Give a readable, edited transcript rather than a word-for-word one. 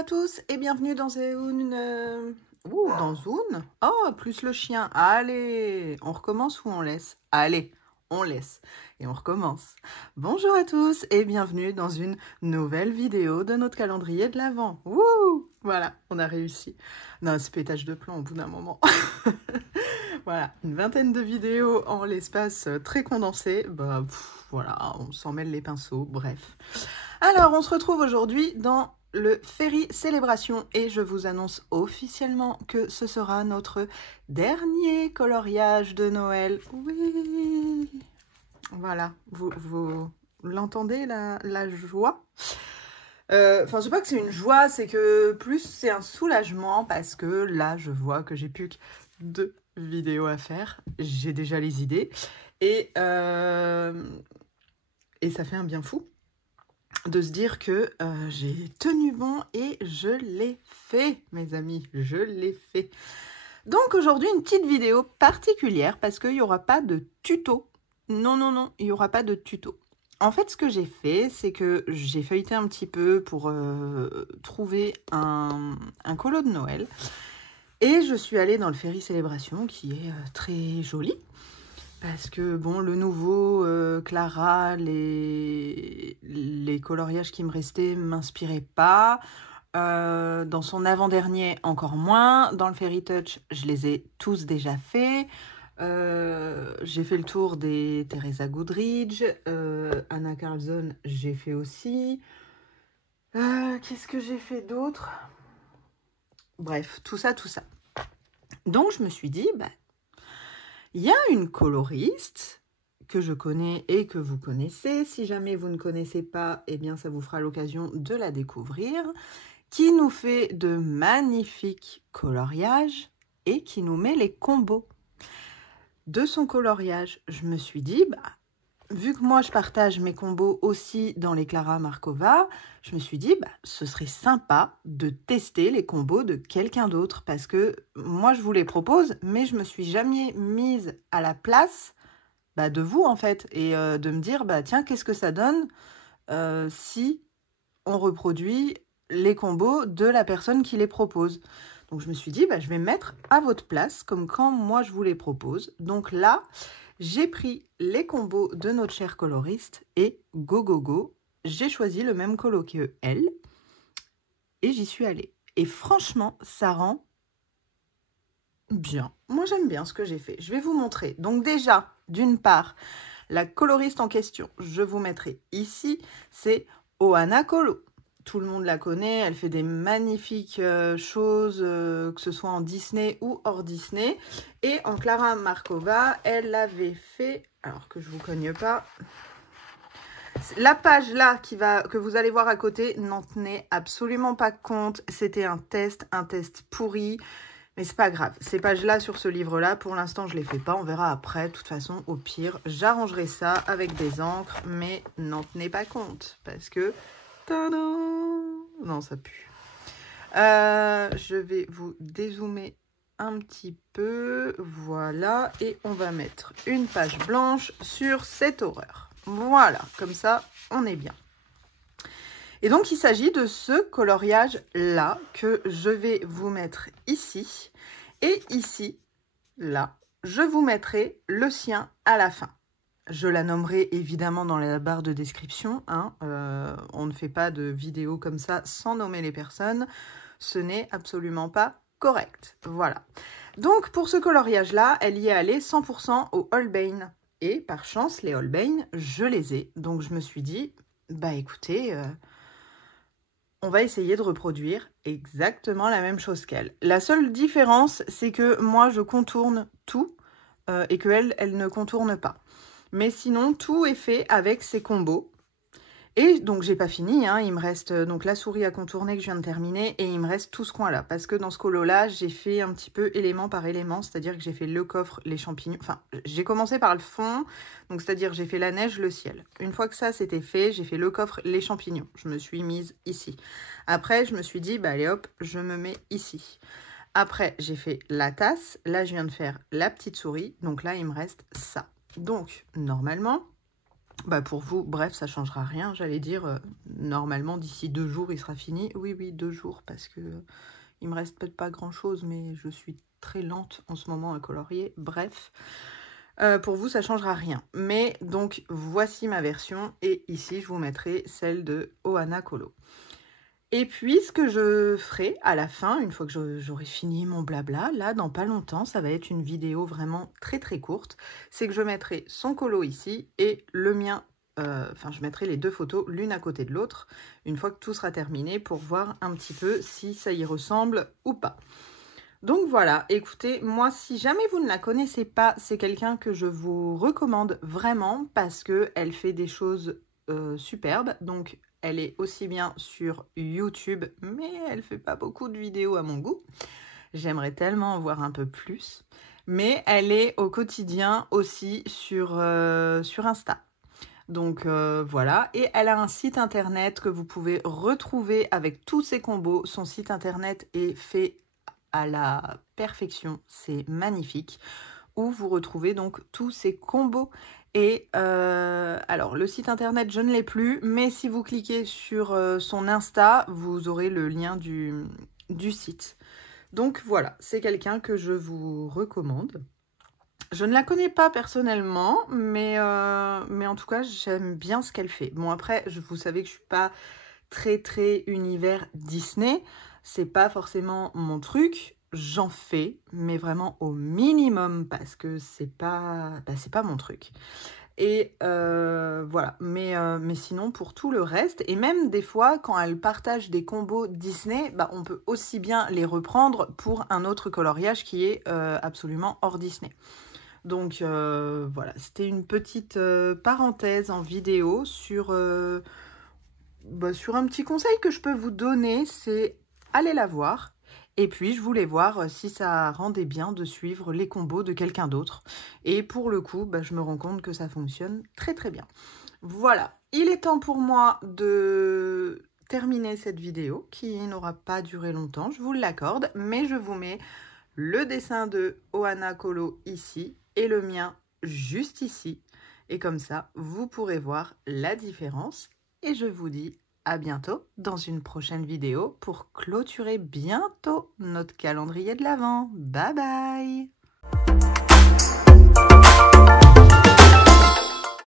à tous et bienvenue dans une... dans une... Oh, plus le chien. Allez, on recommence ou on laisse? Allez, on laisse. Et on recommence. Bonjour à tous et bienvenue dans une nouvelle vidéo de notre calendrier de l'Avent. Wouh! Voilà, on a réussi. Non, c'est pétage de plomb au bout d'un moment. Voilà, une vingtaine de vidéos en l'espace très condensé. Bah, voilà, on s'en mêle les pinceaux, bref. Alors, on se retrouve aujourd'hui dans le Fairy Célébration et je vous annonce officiellement que ce sera notre dernier coloriage de Noël. Oui! Voilà, vous l'entendez, la joie? Enfin, c'est pas que c'est une joie, c'est que plus c'est un soulagement parce que là, je vois que j'ai plus que 2 vidéos à faire. J'ai déjà les idées et ça fait un bien fou de se dire que j'ai tenu bon et je l'ai fait, mes amis, je l'ai fait. Donc aujourd'hui, une petite vidéo particulière parce qu'il n'y aura pas de tuto. Non, non, non, il n'y aura pas de tuto. En fait, ce que j'ai fait, c'est que j'ai feuilleté un petit peu pour trouver un colo de Noël. Et je suis allée dans le Fairy Célébration, qui est très joli. Parce que, bon, le nouveau Clara, les coloriages qui me restaient ne m'inspiraient pas. Dans son avant-dernier, encore moins. Dans le Fairy Touch, je les ai tous déjà faits. J'ai fait le tour des Teresa Goodridge. Anna Carlson, j'ai fait aussi. Qu'est-ce que j'ai fait d'autre? Bref, tout ça, tout ça. Donc, je me suis dit, bah, il y a une coloriste que je connais et que vous connaissez. Si jamais vous ne connaissez pas, eh bien, ça vous fera l'occasion de la découvrir, qui nous fait de magnifiques coloriages et qui nous met les combos. De son coloriage, je me suis dit, bah, vu que moi je partage mes combos aussi dans les Clara Markova, je me suis dit, bah, ce serait sympa de tester les combos de quelqu'un d'autre parce que moi je vous les propose, mais je me suis jamais mise à la place de vous en fait et de me dire, bah, tiens, qu'est-ce que ça donne si on reproduit les combos de la personne qui les propose. Donc je me suis dit, bah, je vais me mettre à votre place comme quand moi je vous les propose. Donc là, j'ai pris les combos de notre chère coloriste et go go go, j'ai choisi le même colo que elle et j'y suis allée. Et franchement, ça rend bien. Moi, j'aime bien ce que j'ai fait. Je vais vous montrer. Donc déjà, d'une part, la coloriste en question, je vous mettrai ici, c'est Ohana Colo. Tout le monde la connaît, elle fait des magnifiques choses, que ce soit en Disney ou hors Disney. Et en Clara Markova, elle l'avait fait, alors que je ne vous cogne pas, la page là que vous allez voir à côté n'en tenait absolument pas compte. C'était un test pourri. Mais c'est pas grave, ces pages-là sur ce livre-là, pour l'instant, je les fais pas. On verra après. De toute façon, au pire, j'arrangerai ça avec des encres. Mais n'en tenez pas compte. Parce que... Tadam! Non, ça pue. Je vais vous dézoomer un petit peu. Voilà. Et on va mettre une page blanche sur cette horreur. Voilà. Comme ça, on est bien. Et donc, il s'agit de ce coloriage-là que je vais vous mettre ici. Et ici, là, je vous mettrai le sien à la fin. Je la nommerai évidemment dans la barre de description. Hein. On ne fait pas de vidéo comme ça sans nommer les personnes. Ce n'est absolument pas correct. Voilà. Donc, pour ce coloriage-là, elle y est allée 100% au Holbein. Et par chance, les Holbein, je les ai. Donc, je me suis dit, bah écoutez... on va essayer de reproduire exactement la même chose qu'elle. La seule différence, c'est que moi, je contourne tout et qu'elle, elle ne contourne pas. Mais sinon, tout est fait avec ces combos. Et donc, j'ai pas fini. Hein, il me reste donc la souris à contourner que je viens de terminer et il me reste tout ce coin-là. Parce que dans ce colo-là, j'ai fait un petit peu élément par élément. C'est-à-dire que j'ai fait le coffre, les champignons. Enfin, j'ai commencé par le fond. Donc, c'est-à-dire j'ai fait la neige, le ciel. Une fois que ça, c'était fait, j'ai fait le coffre, les champignons. Je me suis mise ici. Après, je me suis dit, bah allez hop, je me mets ici. Après, j'ai fait la tasse. Là, je viens de faire la petite souris. Donc là, il me reste ça. Donc, normalement... Bah pour vous, bref, ça changera rien. J'allais dire, normalement, d'ici 2 jours, il sera fini. Oui, oui, 2 jours, parce que il me reste peut-être pas grand-chose, mais je suis très lente en ce moment à colorier. Bref, pour vous, ça changera rien. Mais donc, voici ma version. Et ici, je vous mettrai celle de Ohana Colo. Et puis, ce que je ferai à la fin, une fois que j'aurai fini mon blabla, là, dans pas longtemps, ça va être une vidéo vraiment très très courte, c'est que je mettrai son colo ici et le mien, enfin, je mettrai les 2 photos l'une à côté de l'autre, une fois que tout sera terminé, pour voir un petit peu si ça y ressemble ou pas. Donc voilà, écoutez, moi, si jamais vous ne la connaissez pas, c'est quelqu'un que je vous recommande vraiment parce qu'elle fait des choses superbes. Donc, elle est aussi bien sur YouTube, mais elle fait pas beaucoup de vidéos à mon goût. J'aimerais tellement en voir un peu plus. Mais elle est au quotidien aussi sur Insta. Donc voilà, et elle a un site internet que vous pouvez retrouver avec tous ses combos. Son site internet est fait à la perfection, c'est magnifique, où vous retrouvez donc tous ces combos. Et alors le site internet je ne l'ai plus, mais si vous cliquez sur son Insta, vous aurez le lien du site. Donc voilà, c'est quelqu'un que je vous recommande. Je ne la connais pas personnellement, mais en tout cas j'aime bien ce qu'elle fait. Bon après, vous savez que je suis pas très univers Disney, c'est pas forcément mon truc. J'en fais, mais vraiment au minimum parce que c'est pas mon truc. Et voilà, mais sinon pour tout le reste, et même des fois quand elle partage des combos Disney, bah, on peut aussi bien les reprendre pour un autre coloriage qui est absolument hors Disney. Donc voilà, c'était une petite parenthèse en vidéo sur un petit conseil que je peux vous donner, c'est aller la voir. Et puis, je voulais voir si ça rendait bien de suivre les combos de quelqu'un d'autre. Et pour le coup, je me rends compte que ça fonctionne très bien. Voilà, il est temps pour moi de terminer cette vidéo qui n'aura pas duré longtemps, je vous l'accorde. Mais je vous mets le dessin de Ohana Colo ici et le mien juste ici. Et comme ça, vous pourrez voir la différence. Et je vous dis à bientôt dans une prochaine vidéo pour clôturer bientôt notre calendrier de l'Avent. Bye bye!